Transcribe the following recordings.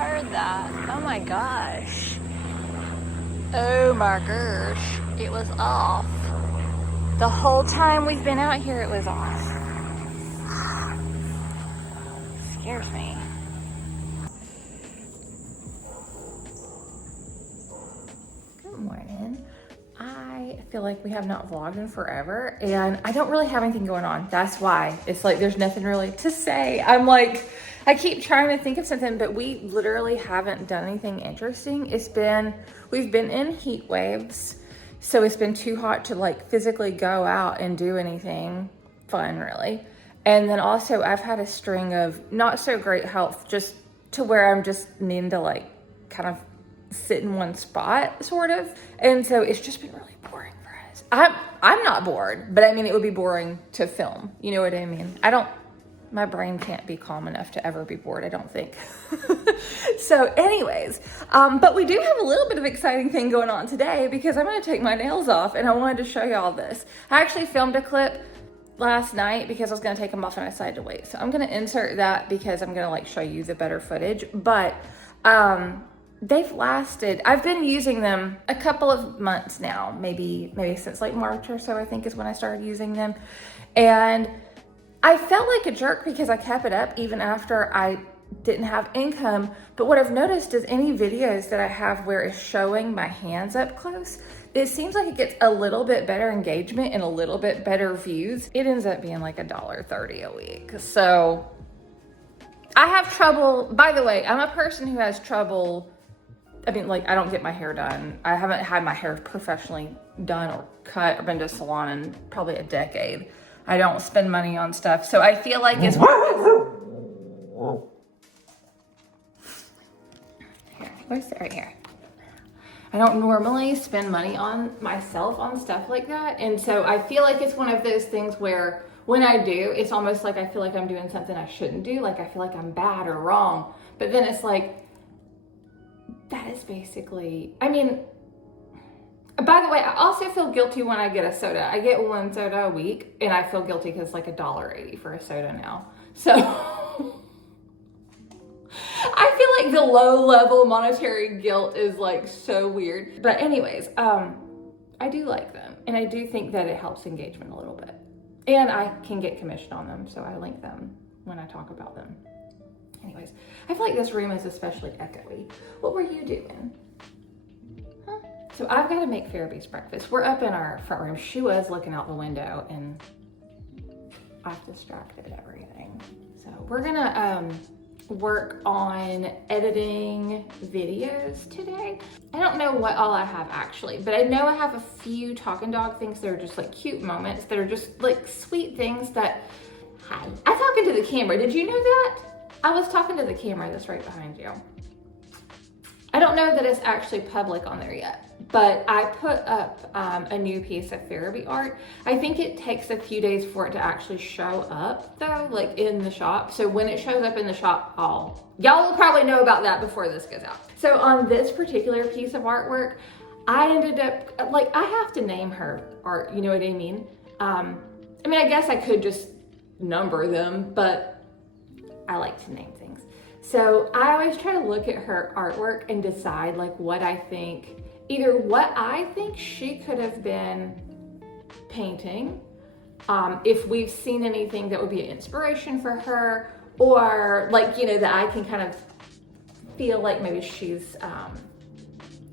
heard that. Oh my gosh. Oh my gosh. It was off. The whole time we've been out here, it was off. Scares me. Good morning. I feel like we have not vlogged in forever and I don't really have anything going on. That's why it's like there's nothing really to say. I'm like, I keep trying to think of something, but we literally haven't done anything interesting. We've been in heat waves, so it's been too hot to like physically go out and do anything fun really. And then also I've had a string of not so great health, just to where I'm just needing to like kind of sit in one spot sort of. And so it's just been really boring for us. I'm not bored, but I mean, it would be boring to film. You know what I mean? My brain can't be calm enough to ever be bored, I don't think. So anyways, but we do have a little bit of exciting thing going on today because I'm gonna take my nails off and I wanted to show you all this. I actually filmed a clip last night because I was gonna take them off and I decided to wait. So I'm gonna insert that because I'm gonna like show you the better footage, but they've lasted. I've been using them a couple of months now, maybe since like March or so, I think is when I started using them. And I felt like a jerk because I kept it up even after I didn't have income. But what I've noticed is any videos that I have where it's showing my hands up close, it seems like it gets a little bit better engagement and a little bit better views. It ends up being like $1.30 a week. So I have trouble, by the way, I'm a person who has trouble. I mean, like, I don't get my hair done. I haven't had my hair professionally done or cut or been to a salon in probably a decade. I don't spend money on stuff. So I feel like it's one of those... Here, where's it? Right here. I don't normally spend money on myself on stuff like that. And so I feel like it's one of those things where when I do, it's almost like I feel like I'm doing something I shouldn't do. Like I feel like I'm bad or wrong. But then it's like, that is basically, I mean, by the way, I also feel guilty when I get a soda. I get one soda a week and I feel guilty because it's like $1.80 for a soda now. So I feel like the low level monetary guilt is like so weird. But anyways, I do like them and I do think that it helps engagement a little bit. And I can get commission on them, so I link them when I talk about them. Anyways, I feel like this room is especially echoey. What were you doing? Huh? So I've got to make Pharaby's breakfast. We're up in our front room. She was looking out the window and I've distracted everything. So we're gonna work on editing videos today. I don't know what all I have actually, but I know I have a few talking dog things that are just like cute moments that are just like sweet things that, hi. I'm talking to the camera. Did you know that? I was talking to the camera that's right behind you. I don't know that it's actually public on there yet, but I put up a new piece of Pharaby art. I think it takes a few days for it to actually show up though, like in the shop. So when it shows up in the shop, y'all will probably know about that before this goes out. So on this particular piece of artwork, I ended up, like, I have to name her art, you know what I mean? I mean, I guess I could just number them, but I like to name things. So I always try to look at her artwork and decide like what I think, either what I think she could have been painting, if we've seen anything that would be an inspiration for her, or like, you know, that I can kind of feel like maybe she's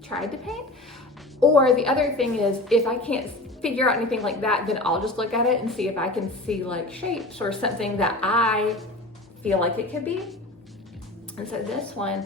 tried to paint. Or the other thing is, if I can't figure out anything like that, then I'll just look at it and see if I can see like shapes or something that I feel like it could be. And so this one,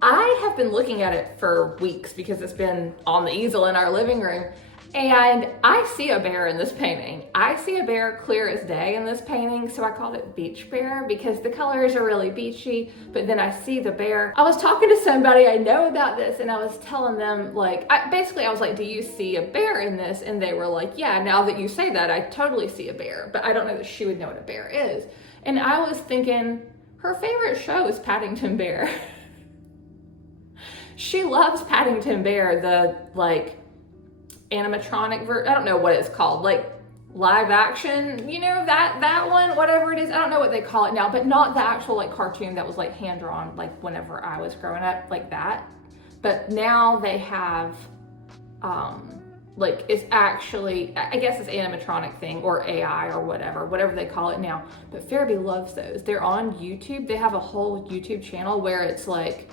I have been looking at it for weeks because it's been on the easel in our living room. And I see a bear in this painting. I see a bear clear as day in this painting. So I called it Beach Bear because the colors are really beachy, but then I see the bear. I was talking to somebody I know about this and I was telling them like, I was like, do you see a bear in this? And they were like, yeah, now that you say that, I totally see a bear, but I don't know that she would know what a bear is. And I was thinking, her favorite show is Paddington Bear. She loves Paddington Bear, the like animatronic I don't know what it's called. Like live action, you know, that one, whatever it is. I don't know what they call it now, but not the actual like cartoon that was like hand drawn, like whenever I was growing up, like that. But now they have, like it's actually, I guess it's animatronic thing or AI or whatever they call it now. But Pharaby loves those. They're on YouTube. They have a whole YouTube channel where it's like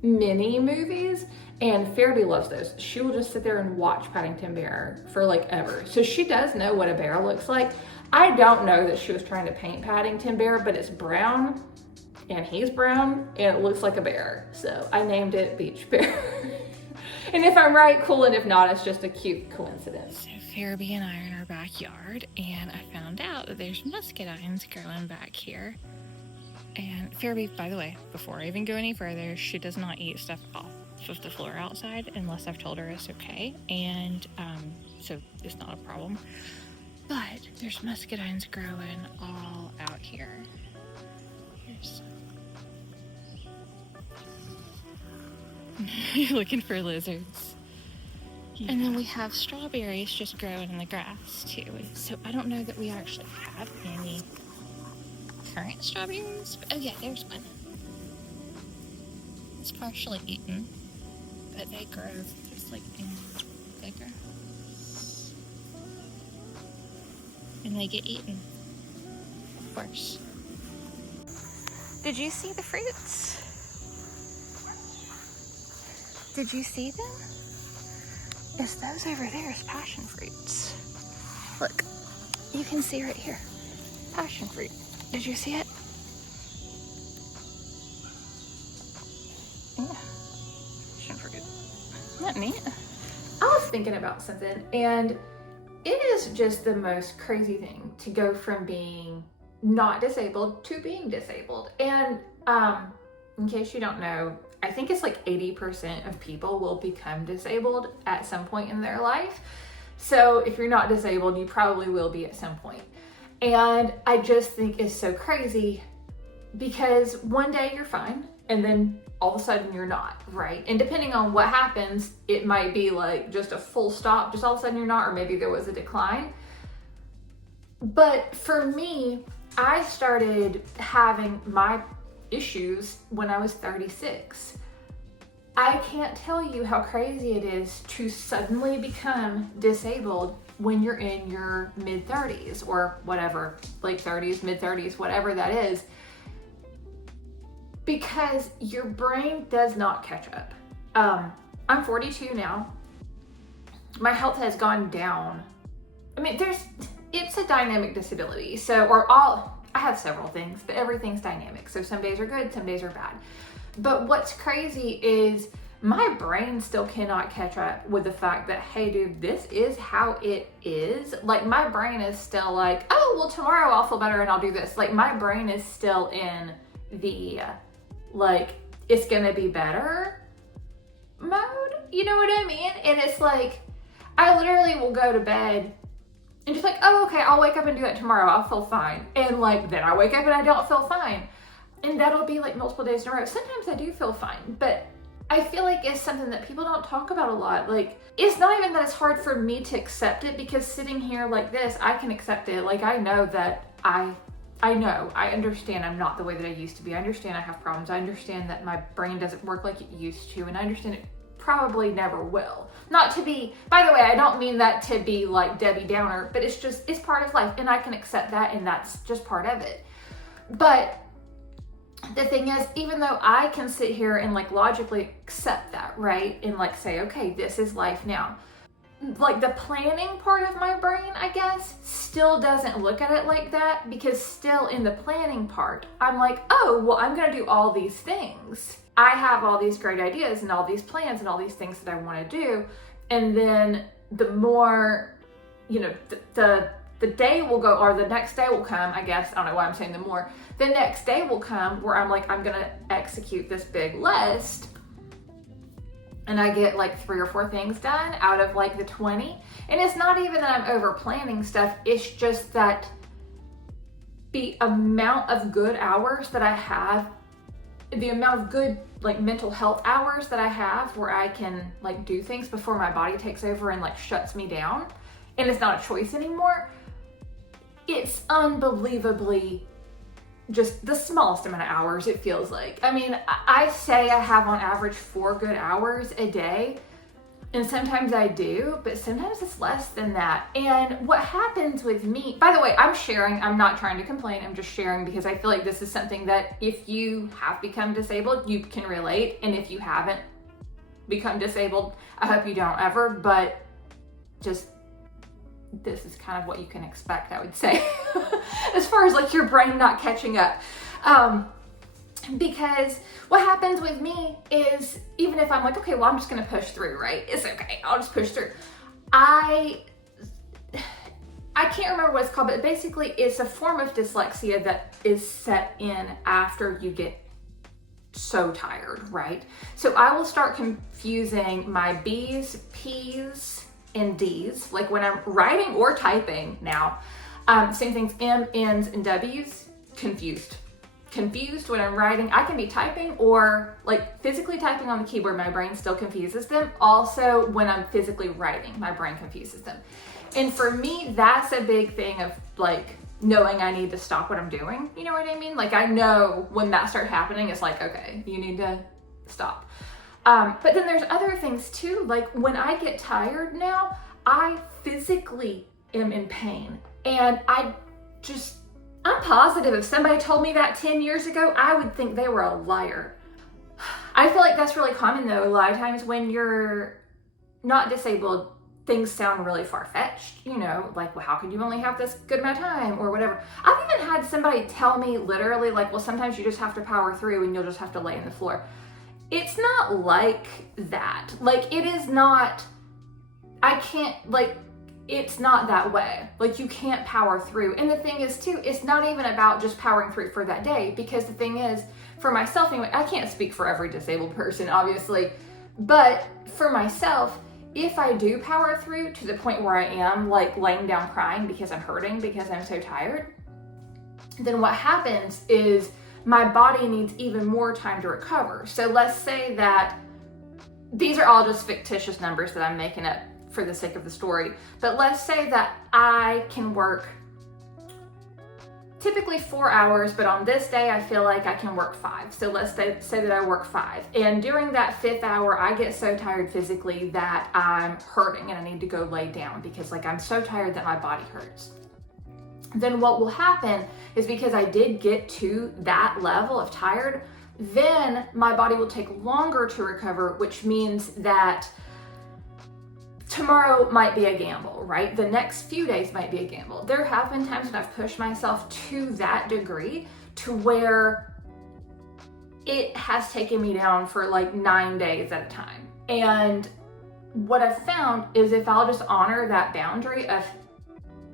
mini movies, and Pharaby loves those. She will just sit there and watch Paddington Bear for like ever. So she does know what a bear looks like. I don't know that she was trying to paint Paddington Bear, but it's brown and he's brown and it looks like a bear. So I named it Beach Bear. And if I'm right, cool, and if not, it's just a cute coincidence. So Pharaby and I are in our backyard, and I found out that there's muscadines growing back here. And Pharaby, by the way, before I even go any further, she does not eat stuff off of the floor outside unless I've told her it's okay, and so it's not a problem. But there's muscadines growing all out here. Here's some. Looking for lizards. Yeah. And then we have strawberries just growing in the grass too. So I don't know that we actually have any currant strawberries. Oh yeah, there's one. It's partially eaten, but they grow just like in the grass. And they get eaten, of course. Did you see the fruits? Did you see them? It's those over there is passion fruits. Look, you can see right here, passion fruit. Did you see it? Yeah, passion fruit. Isn't that neat? I was thinking about something, and it is just the most crazy thing to go from being not disabled to being disabled. And in case you don't know, I think it's like 80% of people will become disabled at some point in their life. So if you're not disabled, you probably will be at some point. And I just think it's so crazy because one day you're fine and then all of a sudden you're not, right? And depending on what happens, it might be like just a full stop, just all of a sudden you're not, or maybe there was a decline. But for me, I started having my issues when I was 36. I can't tell you how crazy it is to suddenly become disabled when you're in your mid 30s or whatever, late 30s, mid 30s, whatever that is, because your brain does not catch up. I'm 42 now. My health has gone down. I mean, it's a dynamic disability. I have several things, but everything's dynamic. So some days are good, some days are bad. But what's crazy is my brain still cannot catch up with the fact that, hey dude, this is how it is. Like my brain is still like, oh, well tomorrow I'll feel better and I'll do this. Like my brain is still in the, like, it's gonna be better mode. You know what I mean? And it's like, I literally will go to bed and just like, oh, okay, I'll wake up and do it tomorrow. I'll feel fine. And like, then I wake up and I don't feel fine. And that'll be like multiple days in a row. Sometimes I do feel fine, but I feel like it's something that people don't talk about a lot. Like, it's not even that it's hard for me to accept it, because sitting here like this, I can accept it. Like, I know that I understand I'm not the way that I used to be. I understand I have problems. I understand that my brain doesn't work like it used to, and I understand it probably never will. Not to be, by the way, I don't mean that to be like Debbie Downer, but it's part of life, and I can accept that, and that's just part of it. But the thing is, even though I can sit here and like logically accept that, right? And like say, okay, this is life now. Like the planning part of my brain, I guess, still doesn't look at it like that, because still in the planning part, I'm like, oh, well, I'm gonna do all these things. I have all these great ideas and all these plans and all these things that I wanna do. And then the more, you know, the day will go, or the next day will come, I guess, I don't know why I'm saying the more, the next day will come where I'm like, I'm gonna execute this big list, and I get like 3 or 4 things done out of like the 20. And it's not even that I'm over planning stuff, it's just that the amount of good hours that I have, the amount of good like mental health hours that I have where I can like do things before my body takes over and like shuts me down, and it's not a choice anymore. it's unbelievably just the smallest amount of hours it feels like. I mean, I say I have on average 4 good hours a day, and sometimes I do, but sometimes it's less than that. And what happens with me, by the way, I'm sharing, I'm not trying to complain, I'm just sharing because I feel like this is something that if you have become disabled, you can relate. And if you haven't become disabled, I hope you don't ever, but just this is kind of what you can expect, I would say, as far as like your brain not catching up. Because what happens with me is, even if I'm like, okay, well, I'm just gonna push through, right? It's okay, I'll just push through. I can't remember what it's called, but basically it's a form of dyslexia that is set in after you get so tired, right? So I will start confusing my B's, P's, and D's, like when I'm writing or typing now. Same things, M, N's, and W's, confused when I'm writing. I can be typing or like physically typing on the keyboard, my brain still confuses them. Also, when I'm physically writing, my brain confuses them. And for me, that's a big thing of like knowing I need to stop what I'm doing. You know what I mean? Like I know when that starts happening, it's like, okay, you need to stop. But then there's other things too. Like when I get tired now, I physically am in pain. And I'm positive if somebody told me that 10 years ago, I would think they were a liar. I feel like that's really common though. A lot of times when you're not disabled, things sound really far-fetched, you know, like, well, how could you only have this good amount of time or whatever. I've even had somebody tell me literally like, well, sometimes you just have to power through and you'll just have to lay on the floor. It's not like that. Like it is not, it's not that way. Like you can't power through. And the thing is too, it's not even about just powering through for that day, because the thing is, for myself anyway, I can't speak for every disabled person, obviously, but for myself, if I do power through to the point where I am like laying down crying because I'm hurting, because I'm so tired, then what happens is my body needs even more time to recover. So let's say that these are all just fictitious numbers that I'm making up for the sake of the story, but let's say that I can work typically 4 hours, but on this day I feel like I can work 5. So let's say that I work 5, and during that 5th hour I get so tired physically that I'm hurting and I need to go lay down because like I'm so tired that my body hurts. Then what will happen is, because I did get to that level of tired, then my body will take longer to recover, which means that tomorrow might be a gamble, right? The next few days might be a gamble. There have been times when I've pushed myself to that degree to where it has taken me down for like 9 days at a time. And what I've found is if I'll just honor that boundary of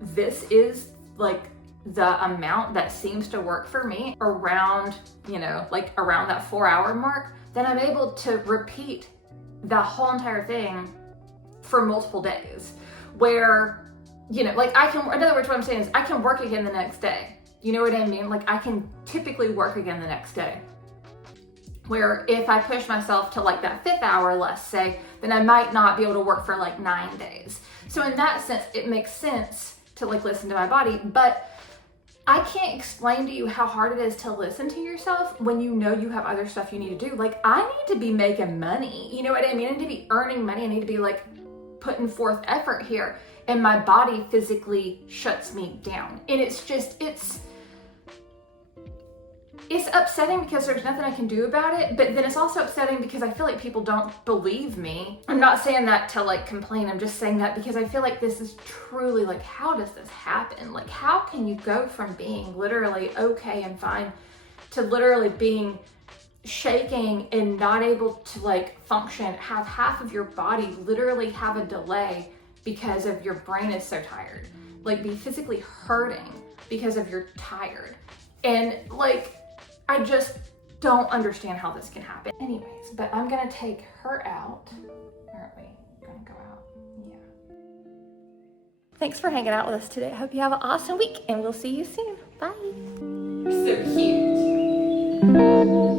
this is like the amount that seems to work for me around, you know, like around that 4 hour mark, then I'm able to repeat the whole entire thing for multiple days, where, you know, like I can, in other words, what I'm saying is I can work again the next day. You know what I mean? Like I can typically work again the next day. Where if I push myself to like that 5th hour, let's say, then I might not be able to work for like 9 days. So in that sense, it makes sense to like listen to my body, but I can't explain to you how hard it is to listen to yourself when you know you have other stuff you need to do. Like I need to be making money, you know what I mean? I need to be earning money. I need to be like putting forth effort here, and my body physically shuts me down. And it's just, it's upsetting because there's nothing I can do about it, but then it's also upsetting because I feel like people don't believe me. I'm not saying that to like complain, I'm just saying that because I feel like this is truly like, how does this happen? Like how can you go from being literally okay and fine to literally being shaking and not able to like function, have half of your body literally have a delay because of your brain is so tired, like be physically hurting because of you're tired. And like I just don't understand how this can happen. Anyways, but I'm gonna take her out. Aren't we gonna go out? Yeah. Thanks for hanging out with us today. I hope you have an awesome week, and we'll see you soon. Bye. You're so cute.